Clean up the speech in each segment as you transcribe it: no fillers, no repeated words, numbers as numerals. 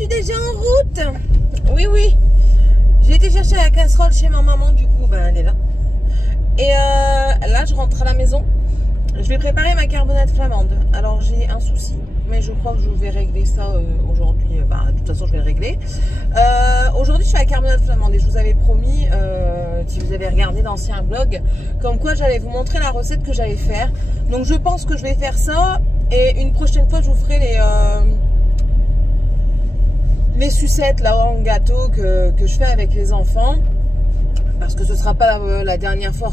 suis déjà en route. Oui, oui. J'ai été chercher la casserole chez ma maman, du coup, ben, elle est là. Et là, je rentre à la maison. Je vais préparer ma carbonade flamande. Alors, j'ai un souci, mais je crois que je vais régler ça aujourd'hui. Bah, de toute façon, je vais le régler. Aujourd'hui, je fais la carbonade flamande et je vous avais promis, si vous avez regardé d'anciens vlogs, comme quoi j'allais vous montrer la recette que j'allais faire. Donc, je pense que je vais faire ça. Et une prochaine fois, je vous ferai les sucettes là en gâteau que je fais avec les enfants. Parce que ce sera pas la dernière fois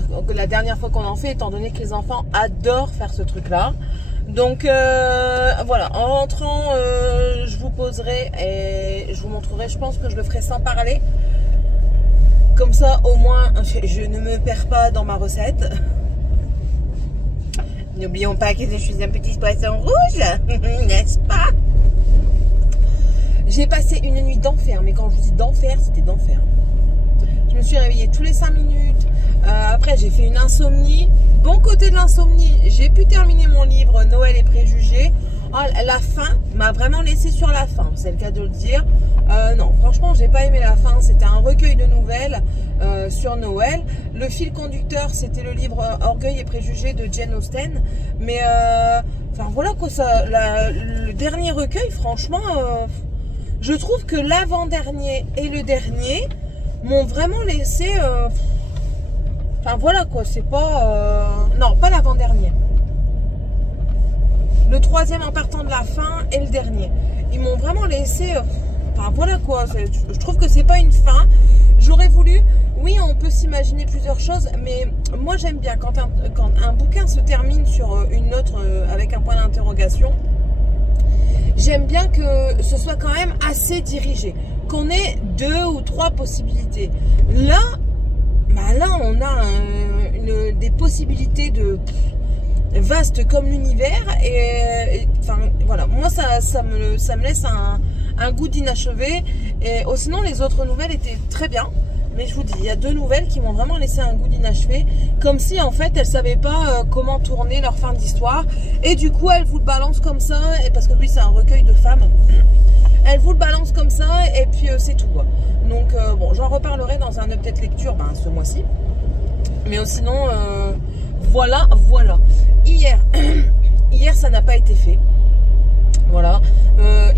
qu'on en fait, étant donné que les enfants adorent faire ce truc-là. Donc voilà, en rentrant, je vous poserai et je vous montrerai. Je pense que je le ferai sans parler. Comme ça, au moins, je ne me perds pas dans ma recette. N'oublions pas que je suis un petit poisson rouge, n'est-ce pas? J'ai passé une nuit d'enfer, mais quand je vous dis d'enfer, c'était d'enfer. Je me suis réveillée tous les 5 minutes. Après, j'ai fait une insomnie. Bon côté de l'insomnie, j'ai pu terminer mon livre Noël et préjugés. Oh, la fin m'a vraiment laissé sur la fin, c'est le cas de le dire. Non, franchement, j'ai pas aimé la fin. C'était un recueil de nouvelles sur Noël. Le fil conducteur, c'était le livre Orgueil et préjugés de Jane Austen. Mais, enfin voilà quoi, le dernier recueil, franchement, je trouve que l'avant-dernier et le dernier m'ont vraiment laissé... Enfin voilà quoi, c'est pas... Non, pas l'avant-dernier. Le troisième en partant de la fin et le dernier. Ils m'ont vraiment laissé... Enfin voilà quoi, je trouve que c'est pas une fin. J'aurais voulu... Oui, on peut s'imaginer plusieurs choses, mais moi j'aime bien quand un bouquin se termine sur une note avec un point d'interrogation. J'aime bien que ce soit quand même assez dirigé. Qu'on ait 2 ou 3 possibilités. Là, bah là on a des possibilités de vaste comme l'univers et enfin voilà, moi ça me laisse un goût d'inachevé. Et sinon les autres nouvelles étaient très bien, mais je vous dis, il y a 2 nouvelles qui m'ont vraiment laissé un goût d'inachevé, comme si en fait elles savaient pas comment tourner leur fin d'histoire, et du coup elles vous le balancent comme ça, et parce que oui, c'est un recueil de femmes. Elle vous le balance comme ça et puis c'est tout quoi. Donc bon, j'en reparlerai dans un update lecture ce mois-ci. Mais sinon, voilà. Hier, ça n'a pas été fait. Voilà.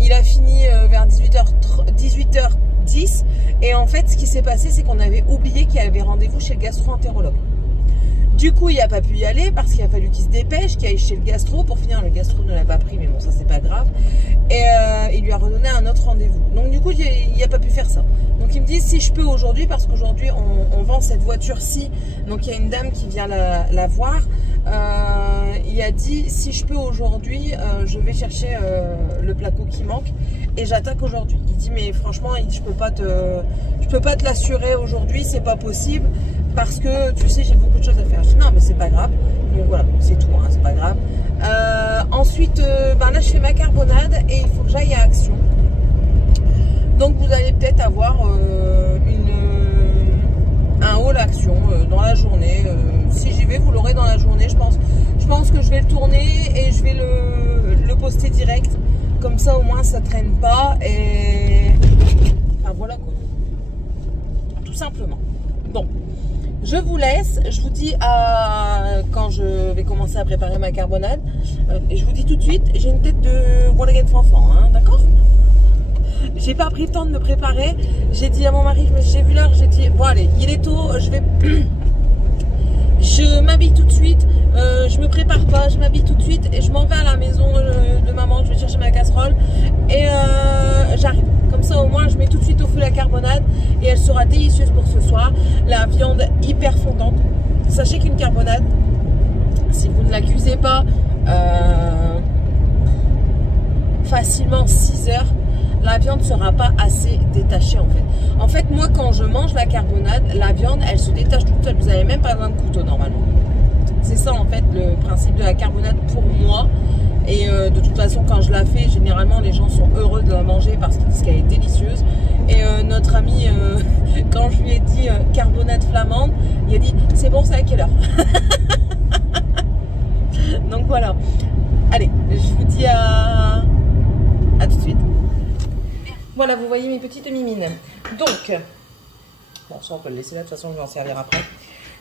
Il a fini vers 18h10. Et en fait, ce qui s'est passé, c'est qu'on avait oublié qu'il y avait rendez-vous chez le gastro-entérologue. Du coup, il n'a pas pu y aller parce qu'il a fallu qu'il se dépêche, qu'il aille chez le gastro. Pour finir, le gastro ne l'a pas pris, mais bon, ça, c'est pas grave. Et il lui a redonné un autre rendez-vous. Donc, du coup, il n'a pas pu faire ça. Donc, il me dit si je peux aujourd'hui, parce qu'aujourd'hui, on vend cette voiture-ci. Donc, il y a une dame qui vient la voir. Il a dit si je peux aujourd'hui, je vais chercher le placo qui manque et j'attaque aujourd'hui. Il dit mais franchement, je peux pas te l'assurer aujourd'hui, c'est pas possible. Parce que tu sais, j'ai beaucoup de choses à faire. Je dis non, mais c'est pas grave. Donc voilà, c'est tout, hein, c'est pas grave. Ensuite, là, je fais ma carbonade et il faut que j'aille à Action. Donc vous allez peut-être avoir un haul Action dans la journée. Si j'y vais, vous l'aurez dans la journée, je pense. Je pense que je vais le tourner et je vais le poster direct. Comme ça, au moins, ça traîne pas. Et enfin, voilà quoi. Tout simplement. Bon. Je vous laisse, je vous dis quand je vais commencer à préparer ma carbonade. Et je vous dis tout de suite, j'ai une tête de Walligan Fanfan, hein, d'accord? J'ai pas pris le temps de me préparer. J'ai dit à mon mari, j'ai vu l'heure, j'ai dit, bon allez, il est tôt, je m'habille tout de suite, je me prépare pas, je m'habille tout de suite et je m'en vais à la maison de maman, je vais chercher ma casserole et j'arrive. Comme ça au moins je mets tout de suite au feu la carbonade et elle sera délicieuse pour ce soir. La viande hyper fondante. Sachez qu'une carbonade, si vous ne la cuisez pas facilement 6 heures, la viande ne sera pas assez détachée en fait. En fait, moi quand je mange la carbonade, la viande elle se détache toute seule. Vous n'avez même pas besoin de couteau normalement. C'est ça en fait le principe de la carbonade pour moi. Et de toute façon quand je la fais, généralement les gens sont heureux de la manger parce qu'ils disent qu'elle est délicieuse. Et notre ami, quand je lui ai dit carbonade flamande, il a dit c'est bon, c'est à quelle heure? Donc voilà. Allez, je vous dis à tout de suite. Voilà, vous voyez mes petites mimines. Donc, bon, ça on peut le laisser là, de toute façon je vais en servir après.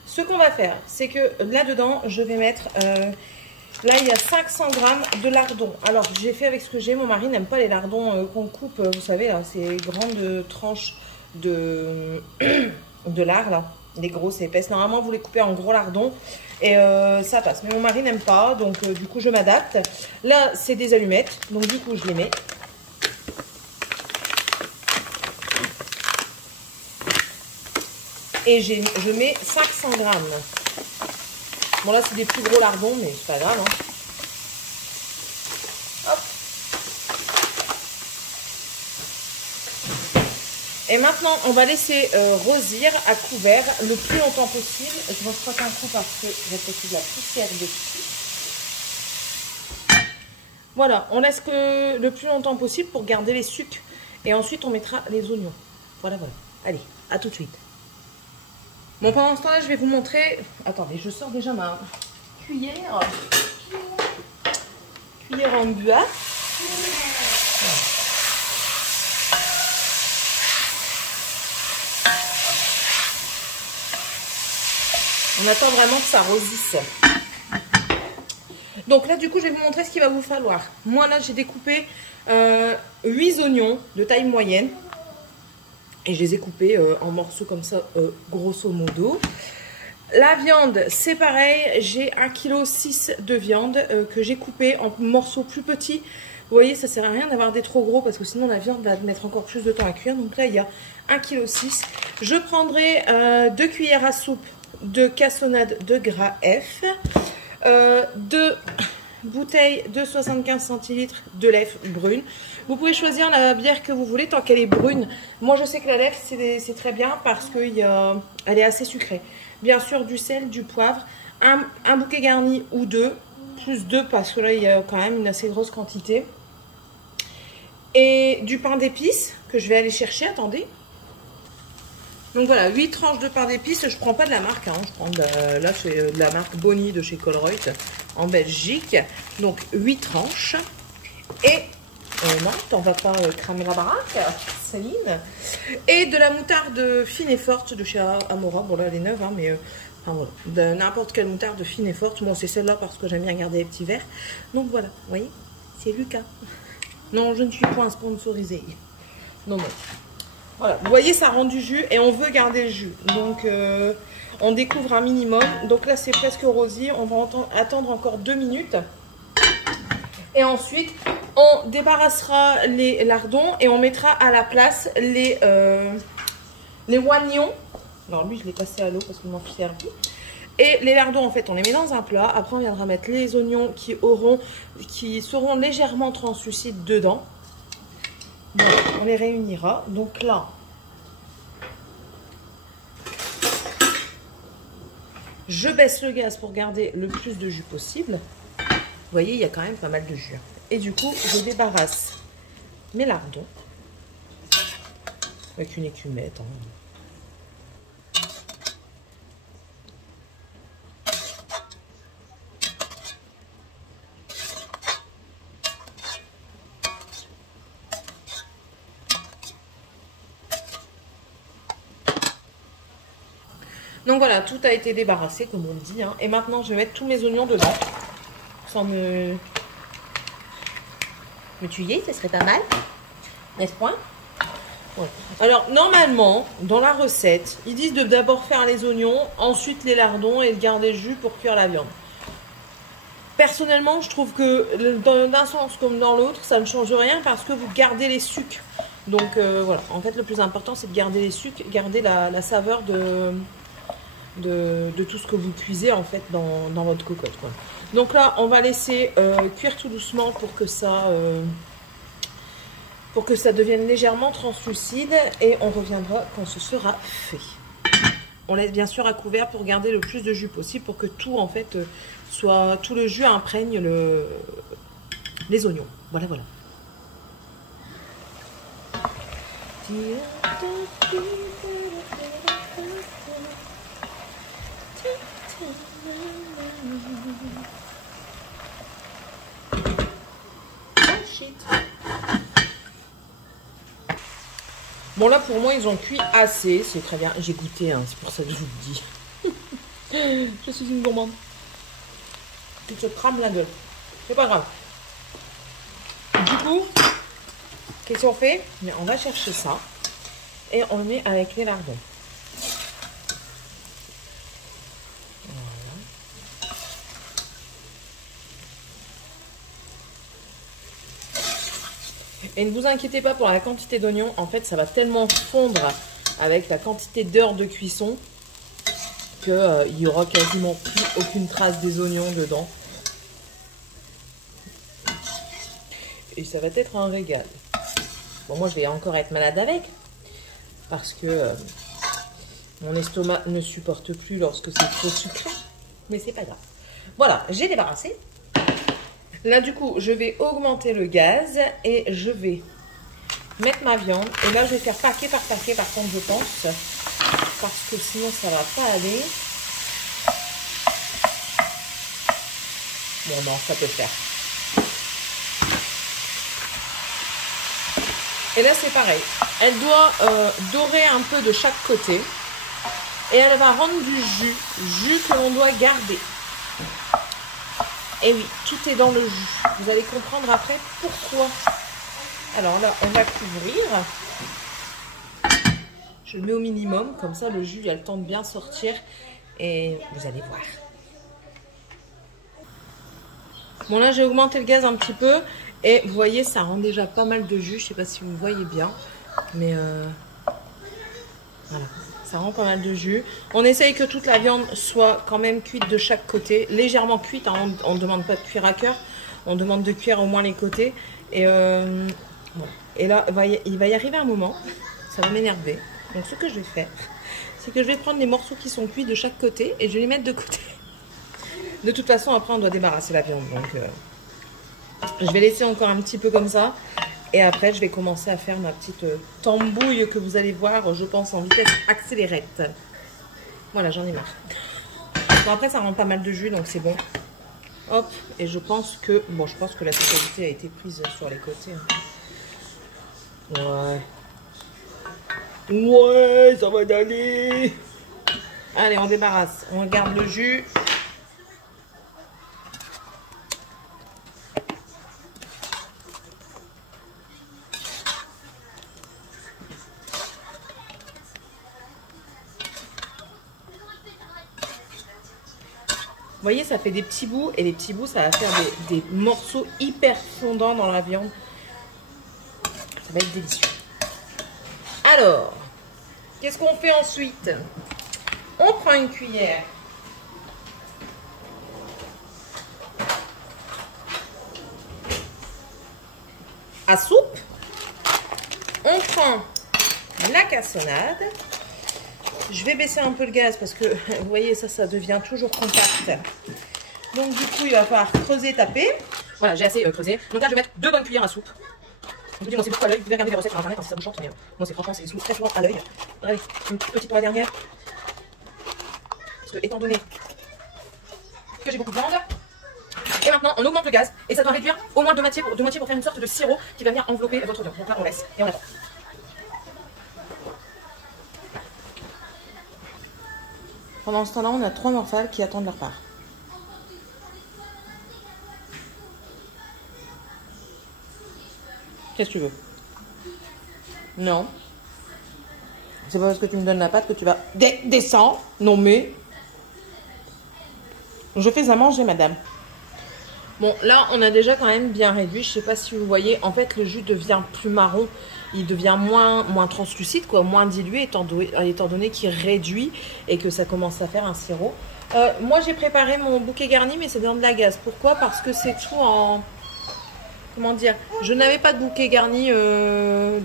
Ce qu'on va faire, c'est que là-dedans, je vais mettre... là, il y a 500 grammes de lardons. Alors, j'ai fait avec ce que j'ai. Mon mari n'aime pas les lardons qu'on coupe, vous savez, hein, ces grandes tranches de lard, là. Les grosses et épaisses. Normalement, vous les coupez en gros lardons et ça passe. Mais mon mari n'aime pas, donc du coup, je m'adapte. Là, c'est des allumettes, donc du coup, je les mets. Et je mets 500 grammes. Bon, là, c'est des plus gros lardons, mais c'est pas grave. Hein. Hop. Et maintenant, on va laisser rosir à couvert le plus longtemps possible. Je m'en frotte un coup parce que j'ai peut-être de la poussière dessus. Voilà, on laisse que le plus longtemps possible pour garder les sucres. Et ensuite, on mettra les oignons. Voilà, voilà. Allez, à tout de suite. Bon, pendant ce temps-là, je vais vous montrer... Attendez, je sors déjà ma cuillère. Cuillère en bois. On attend vraiment que ça rosisse. Donc là, du coup, je vais vous montrer ce qu'il va vous falloir. Moi, là, j'ai découpé 8 oignons de taille moyenne. Et je les ai coupés en morceaux comme ça, grosso modo. La viande, c'est pareil. J'ai 1,6 kg de viande que j'ai coupée en morceaux plus petits. Vous voyez, ça ne sert à rien d'avoir des trop gros parce que sinon la viande va mettre encore plus de temps à cuire. Donc là, il y a 1,6 kg. Je prendrai 2 cuillères à soupe de cassonade de gras F. 2 bouteilles de 75 centilitres de lèvre brune. Vous pouvez choisir la bière que vous voulez tant qu'elle est brune. Moi, je sais que la lèvre, c'est très bien parce qu'elle est assez sucrée. Bien sûr, du sel, du poivre, un bouquet garni ou deux, plus 2 parce que là, il y a quand même une assez grosse quantité. Et du pain d'épices que je vais aller chercher, attendez. Donc voilà, 8 tranches de pain d'épices. Je ne prends pas de la marque, hein. Je prends là, c'est de la marque Bonnie de chez Colruyt en Belgique. Donc 8 tranches. Et non, t'en vas pas cramer la baraque, Céline. Et de la moutarde fine et forte de chez Amora. Bon là, elle est neuve, hein, mais enfin, voilà. De n'importe quelle moutarde fine et forte. Moi, c'est celle-là parce que j'aime bien garder les petits verres. Donc voilà, vous voyez, c'est Lucas. Non, je ne suis point sponsorisée. Non, non. Voilà, vous voyez, ça rend du jus et on veut garder le jus. Donc, on découvre un minimum. Donc là, c'est presque rosé. On va attendre encore 2 minutes. Et ensuite, on débarrassera les lardons et on mettra à la place les oignons. Alors lui, je l'ai passé à l'eau parce qu'il m'en fait servi. Et les lardons, en fait, on les met dans un plat. Après, on viendra mettre les oignons qui seront légèrement translucides dedans. Voilà, on les réunira. Donc là, je baisse le gaz pour garder le plus de jus possible. Vous voyez, il y a quand même pas mal de jus. Et du coup, je débarrasse mes lardons avec une écumette. Hein. Donc voilà, tout a été débarrassé, comme on le dit. Hein. Et maintenant, je vais mettre tous mes oignons dedans. Sans me tuer, ce serait pas mal. N'est-ce pas? Ouais. Alors, normalement, dans la recette, ils disent de d'abord faire les oignons, ensuite les lardons et de garder le jus pour cuire la viande. Personnellement, je trouve que d'un sens comme dans l'autre, ça ne change rien parce que vous gardez les sucres. Donc voilà, en fait, le plus important, c'est de garder les sucres, garder la saveur de tout ce que vous cuisez en fait dans votre cocotte, quoi. Donc là, on va laisser cuire tout doucement pour que ça devienne légèrement translucide et on reviendra quand ce sera fait. On laisse bien sûr à couvert pour garder le plus de jus possible pour que tout en fait tout le jus imprègne les oignons. Voilà, voilà. Bon, là, pour moi, ils ont cuit assez. C'est très bien. J'ai goûté, hein, c'est pour ça que je vous le dis. Je suis une gourmande. Tu te crames la gueule. C'est pas grave. Du coup, qu'est-ce qu'on fait? On va chercher ça. Et on le met avec les lardons. Voilà. Et ne vous inquiétez pas pour la quantité d'oignons. En fait, ça va tellement fondre avec la quantité d'heures de cuisson qu'il n'y aura quasiment plus aucune trace des oignons dedans. Et ça va être un régal. Bon, moi, je vais encore être malade avec. Parce que mon estomac ne supporte plus lorsque c'est trop sucré. Mais c'est pas grave. Voilà, j'ai débarrassé. Là, du coup, je vais augmenter le gaz. Et je vais mettre ma viande. Et là, je vais faire paquet par paquet, par contre, je pense. Parce que sinon, ça va pas aller. Bon, non, ça peut le faire. Et là, c'est pareil. Elle doit dorer un peu de chaque côté. Et elle va rendre du jus. Jus que l'on doit garder. Et oui, tout est dans le jus. Vous allez comprendre après pourquoi. Alors là, on va couvrir. Je le mets au minimum. Comme ça, le jus, il a le temps de bien sortir. Et vous allez voir. Bon, là, j'ai augmenté le gaz un petit peu. Et vous voyez, ça rend déjà pas mal de jus. Je ne sais pas si vous voyez bien. Mais voilà, ça rend pas mal de jus. On essaye que toute la viande soit quand même cuite de chaque côté. Légèrement cuite. Hein. On ne demande pas de cuire à cœur. On demande de cuire au moins les côtés. Et, voilà. Et là, il va y arriver un moment. Ça va m'énerver. Donc ce que je vais faire, c'est que je vais prendre les morceaux qui sont cuits de chaque côté. Et je vais les mettre de côté. De toute façon, après, on doit débarrasser la viande. Donc je vais laisser encore un petit peu comme ça. Et après, je vais commencer à faire ma petite tambouille que vous allez voir, je pense, en vitesse accélérée. Voilà, j'en ai marre. Bon, après, ça rend pas mal de jus, donc c'est bon. Hop, et je pense que... Bon, je pense que la totalité a été prise sur les côtés. Ouais. Ouais, ça va d'aller. Allez, on débarrasse. On garde le jus. Vous voyez, ça fait des petits bouts. Et les petits bouts, ça va faire des morceaux hyper fondants dans la viande. Ça va être délicieux. Alors, qu'est-ce qu'on fait ensuite? On prend une cuillère. À soupe. On prend la cassonade. Je vais baisser un peu le gaz parce que, vous voyez, ça devient toujours compact. Donc, du coup, il va falloir creuser, taper. Voilà, j'ai assez creusé. Donc là, je vais mettre 2 bonnes cuillères à soupe. Je vous dis, moi, c'est beaucoup à l'œil. Vous pouvez regarder des recettes sur Internet si ça vous chante. Mais moi, c'est franchement, c'est très souvent à l'œil. Allez, une petite pour la dernière. Parce que, étant donné que j'ai beaucoup de viande. Et maintenant, on augmente le gaz. Et ça doit réduire au moins de moitié pour faire une sorte de sirop qui va venir envelopper votre viande. Donc là, on laisse et on attend. Pendant ce temps-là, on a 3 morphales qui attendent leur part. Qu'est-ce que tu veux? Non. C'est pas parce que tu me donnes la pâte que tu vas descendre. Non mais... Je fais à manger, madame. Bon, là, on a déjà quand même bien réduit. Je sais pas si vous voyez. En fait, le jus devient plus marron. Il devient moins translucide, quoi, moins dilué, étant donné qu'il réduit et que ça commence à faire un sirop. Moi, j'ai préparé mon bouquet garni, mais c'est dans de la gaze. Pourquoi? Parce que c'est tout en... Comment dire? Je n'avais pas de bouquet garni,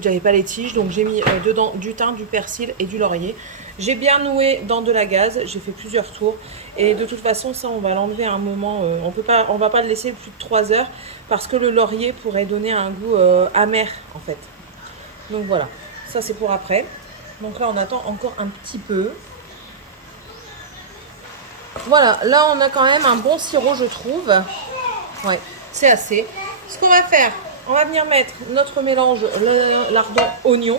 j'avais pas les tiges, donc j'ai mis dedans du thym, du persil et du laurier. J'ai bien noué dans de la gaze, j'ai fait plusieurs tours. Et de toute façon, ça, on va l'enlever à un moment. On va pas le laisser plus de 3 heures parce que le laurier pourrait donner un goût amer, en fait. Donc voilà, ça c'est pour après. Donc là on attend encore un petit peu. Voilà, là on a quand même un bon sirop, je trouve. Ouais, c'est assez. Ce qu'on va faire, on va venir mettre notre mélange lardon oignon.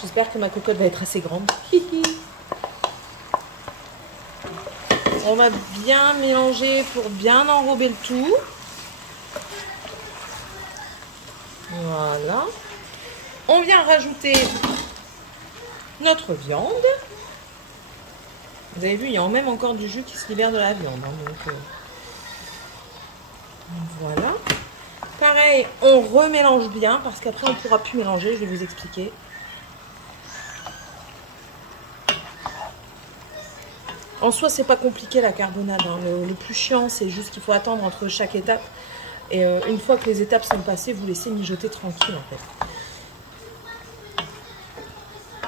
J'espère que ma cocotte va être assez grande. On va bien mélanger pour bien enrober le tout. Voilà. On vient rajouter notre viande. Vous avez vu, il y a même encore du jus qui se libère de la viande. Hein, donc, voilà. Pareil, on remélange bien parce qu'après on ne pourra plus mélanger. Je vais vous expliquer. En soi, c'est pas compliqué la carbonade. Hein. Le plus chiant, c'est juste qu'il faut attendre entre chaque étape. Et une fois que les étapes sont passées, vous laissez mijoter tranquille en fait.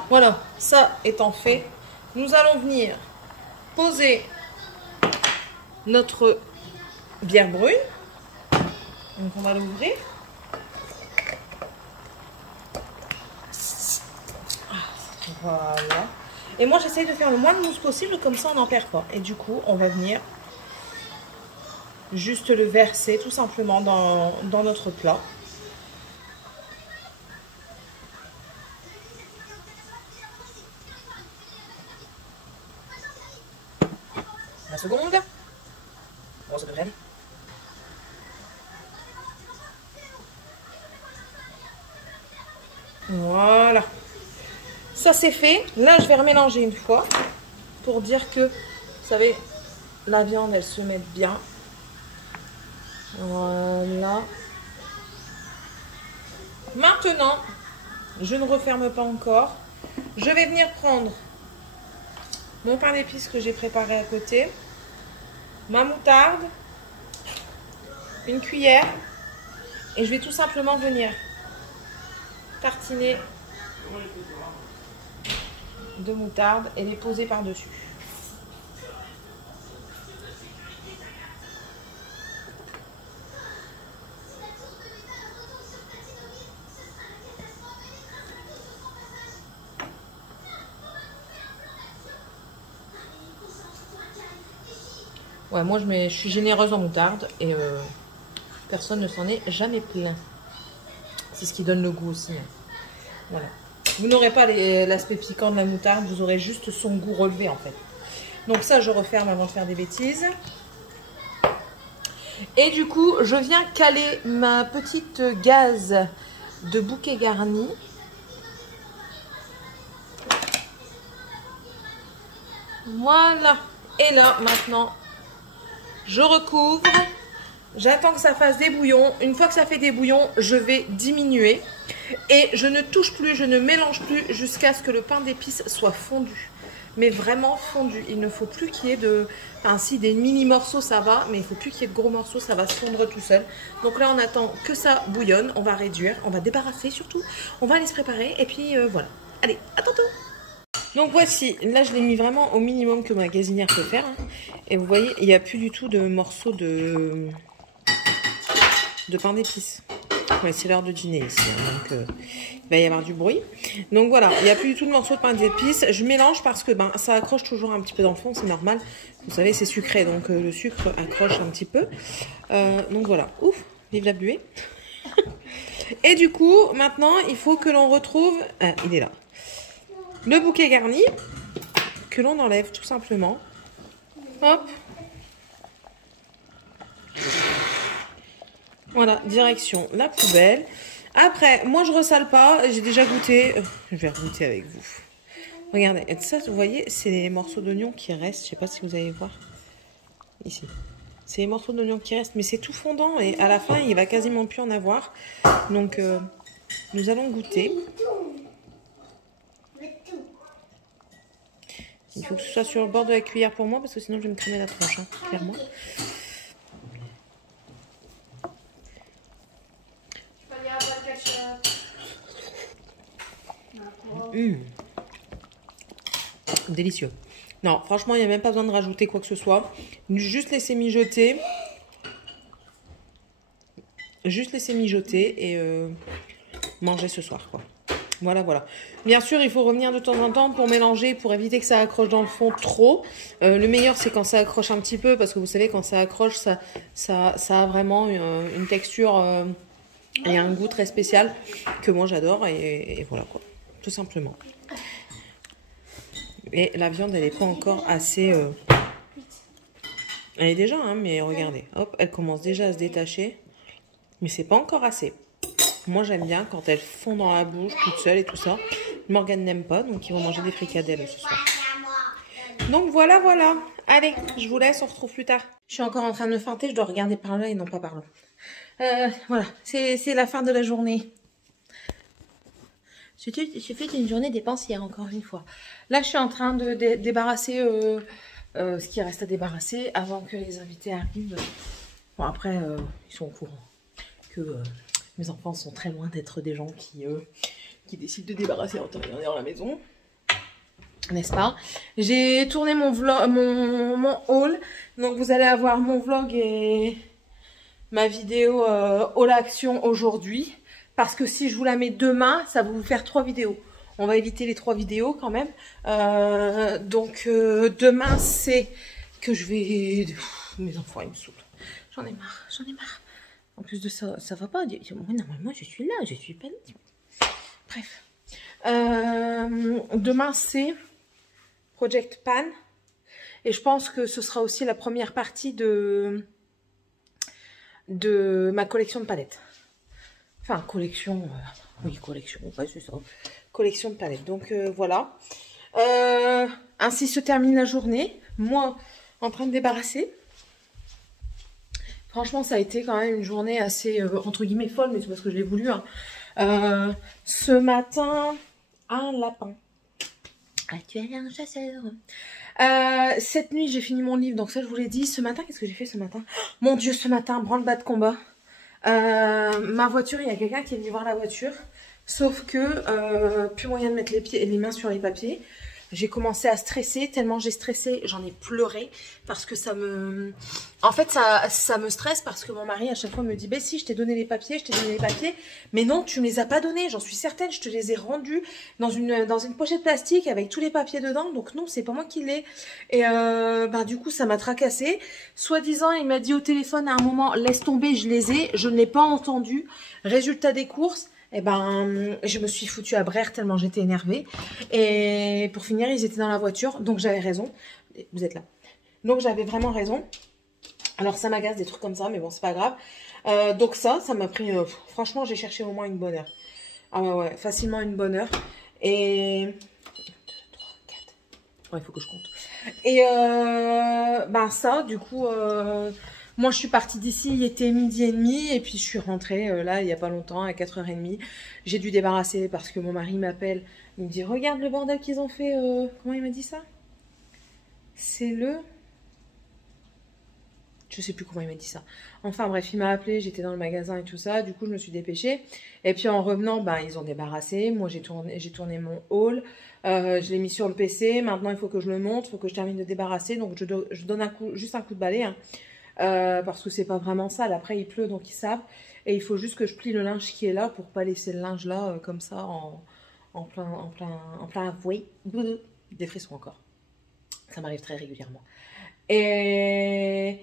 Voilà, ça étant fait, nous allons venir poser notre bière brune. Donc on va l'ouvrir. Voilà. Et moi j'essaye de faire le moins de mousse possible, comme ça on n'en perd pas. Et du coup on va venir juste le verser tout simplement dans notre plat. La seconde. Bon, ça devrait aller. Voilà. Ça c'est fait. Là je vais remélanger une fois pour dire que, vous savez, la viande elle se met bien. Voilà. Maintenant, je ne referme pas encore. Je vais venir prendre mon pain d'épices que j'ai préparé à côté, ma moutarde, une cuillère, et je vais tout simplement venir tartiner de moutarde et les poser par-dessus. Ouais, moi je suis généreuse en moutarde et personne ne s'en est jamais plaint. C'est ce qui donne le goût aussi. Hein. Voilà. Vous n'aurez pas l'aspect piquant de la moutarde, vous aurez juste son goût relevé en fait. Donc ça, je referme avant de faire des bêtises. Et du coup, je viens caler ma petite gaze de bouquet garni. Voilà. Et là, maintenant, je recouvre. J'attends que ça fasse des bouillons. Une fois que ça fait des bouillons, je vais diminuer. Et je ne touche plus, je ne mélange plus jusqu'à ce que le pain d'épices soit fondu. Mais vraiment fondu. Il ne faut plus qu'il y ait de... Enfin, si des mini morceaux, ça va. Mais il ne faut plus qu'il y ait de gros morceaux, ça va se fondre tout seul. Donc là, on attend que ça bouillonne. On va réduire, on va débarrasser surtout. On va aller se préparer. Et puis, voilà. Allez, à tantôt. Donc voici, là je l'ai mis vraiment au minimum que ma gazinière peut faire. Hein. Et vous voyez, il n'y a plus du tout de morceaux de pain d'épices. Ouais, c'est l'heure de dîner ici, hein, donc il va y avoir du bruit. Donc voilà, il n'y a plus du tout de morceaux de pain d'épices. Je mélange parce que ça accroche toujours un petit peu dans le fond, c'est normal. Vous savez, c'est sucré, donc le sucre accroche un petit peu. Donc voilà, ouf, vive la buée. Et du coup, maintenant, il faut que l'on retrouve... Ah, il est là. Le bouquet garni, que l'on enlève tout simplement. Hop. Voilà, direction la poubelle. Après, moi je ressale pas, j'ai déjà goûté. Je vais goûter avec vous. Regardez, et ça, vous voyez, c'est les morceaux d'oignon qui restent. Je sais pas si vous allez voir. Ici. C'est les morceaux d'oignon qui restent, mais c'est tout fondant et à la fin, il va quasiment plus en avoir. Donc, nous allons goûter. Il faut que ce soit sur le bord de la cuillère pour moi, parce que sinon je vais me cramer la tronche, hein, clairement. Délicieux. Non, franchement, il n'y a même pas besoin de rajouter quoi que ce soit. Juste laisser mijoter. Juste laisser mijoter et manger ce soir, quoi. Voilà, voilà. Bien sûr, il faut revenir de temps en temps pour mélanger, pour éviter que ça accroche dans le fond trop. Le meilleur, c'est quand ça accroche un petit peu, parce que vous savez, quand ça accroche, ça a vraiment une texture et un goût très spécial que moi j'adore. Et voilà, quoi. tout simplement. Et la viande, elle n'est pas encore assez... Elle est déjà, hein, mais regardez, hop, elle commence déjà à se détacher. Mais c'est pas encore assez. Moi, j'aime bien quand elles fond dans la bouche, toute seule et tout ça. Morgane n'aime pas, donc ils vont manger des fricadelles ce soir. Donc voilà, voilà. Allez, je vous laisse, on se retrouve plus tard. Je suis encore en train de me feinter, je dois regarder par là et non pas par là. Voilà, c'est la fin de la journée. J'ai fait une journée dépensière, encore une fois. Là, je suis en train de débarrasser ce qui reste à débarrasser avant que les invités arrivent. Bon, après, ils sont au courant que mes enfants sont très loin d'être des gens qui décident de débarrasser en temps et en heure la maison. N'est-ce pas? J'ai tourné mon vlog, mon haul. Donc, vous allez avoir mon vlog et ma vidéo haul action aujourd'hui. Parce que si je vous la mets demain, ça va vous faire 3 vidéos. On va éviter les 3 vidéos quand même. Donc demain, c'est que je vais... mes enfants, ils me saoulent. J'en ai marre, j'en ai marre. En plus de ça, ça va pas. Normalement, je suis là, je suis pas là. Bref. Demain, c'est Project Pan. Et je pense que ce sera aussi la première partie de ma collection de palettes. Enfin, collection, oui, collection, ouais, c'est ça. Collection de palettes. Donc, voilà. Ainsi se termine la journée. Moi, en train de débarrasser. Franchement, ça a été quand même une journée assez, entre guillemets, folle, mais c'est parce que je l'ai voulu. Hein. Ce matin, un lapin. Ah, tu es un chasseur. Cette nuit, j'ai fini mon livre, donc ça, je vous l'ai dit. Ce matin, qu'est-ce que j'ai fait ce matin? Mon Dieu, ce matin, branle-bas de combat. Ma voiture, il y a quelqu'un qui est venu voir la voiture, sauf que plus moyen de mettre les mains sur les papiers. J'ai commencé à stresser, tellement j'ai stressé, j'en ai pleuré parce que ça me... En fait, ça me stresse parce que mon mari à chaque fois me dit « Ben si, je t'ai donné les papiers, mais non, tu me les as pas donnés, j'en suis certaine, je te les ai rendus dans une pochette plastique avec tous les papiers dedans, donc non, c'est pas moi qui l'ai. » Et du coup, ça m'a tracassée. Soi-disant, il m'a dit au téléphone à un moment « Laisse tomber, je les ai », je ne l'ai pas entendu. Résultat des courses, je me suis foutue à brère tellement j'étais énervée. Et pour finir, ils étaient dans la voiture, donc j'avais raison. Vous êtes là. Donc j'avais vraiment raison. Alors ça m'agace des trucs comme ça, mais bon, c'est pas grave. Donc ça m'a pris... franchement, j'ai cherché au moins une bonne heure. Ah ouais, facilement une bonne heure. Et... 1, 2, 3, 4... Ouais, il faut que je compte. Et ça, du coup... moi, je suis partie d'ici, il était 12h30 et puis je suis rentrée là, il n'y a pas longtemps, à 4h30. J'ai dû débarrasser parce que mon mari m'appelle. Il me dit, regarde le bordel qu'ils ont fait. Comment il m'a dit ça? C'est le... Je sais plus comment il m'a dit ça. Enfin bref, il m'a appelé, j'étais dans le magasin et tout ça. Du coup, je me suis dépêchée. Et puis en revenant, ils ont débarrassé. Moi, j'ai tourné mon haul. Je l'ai mis sur le PC. Maintenant, il faut que je le monte. Il faut que je termine de débarrasser. Donc, je donne juste un coup de balai. Hein. Parce que c'est pas vraiment sale. Après, il pleut, donc ils savent. Et il faut juste que je plie le linge qui est là pour pas laisser le linge là comme ça en plein oui, des frissons encore. Ça m'arrive très régulièrement. Et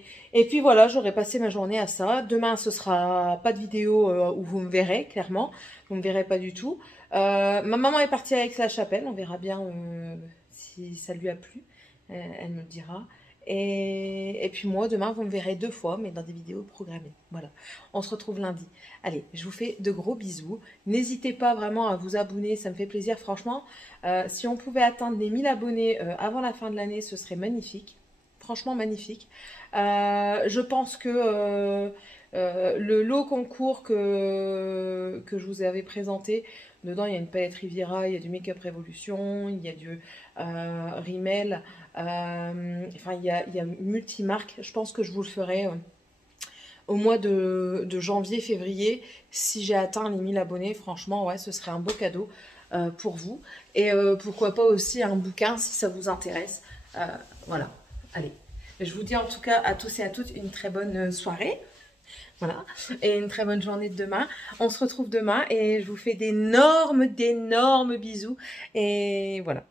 puis voilà, j'aurais passé ma journée à ça. Demain, ce sera pas de vidéo où vous me verrez, clairement. Vous me verrez pas du tout. Ma maman est partie à Aix-la-Chapelle. On verra bien si ça lui a plu. Elle me dira. Et puis moi, demain, vous me verrez 2 fois, mais dans des vidéos programmées. Voilà, on se retrouve lundi. Allez, je vous fais de gros bisous. N'hésitez pas vraiment à vous abonner, ça me fait plaisir, franchement. Si on pouvait atteindre les 1000 abonnés avant la fin de l'année, ce serait magnifique. Franchement, magnifique. Je pense que le lot concours que je vous avais présenté, dedans, il y a une palette Riviera, il y a du Make-up Révolution, il y a du Rimmel, enfin, il y a multi-marques. Je pense que je vous le ferai au mois de janvier, février, si j'ai atteint les 1000 abonnés. Franchement, ouais, ce serait un beau cadeau pour vous. Et pourquoi pas aussi un bouquin si ça vous intéresse. Voilà, allez. Je vous dis en tout cas à tous et à toutes une très bonne soirée. Voilà, et une très bonne journée de demain. On se retrouve demain et je vous fais d'énormes bisous. Et voilà.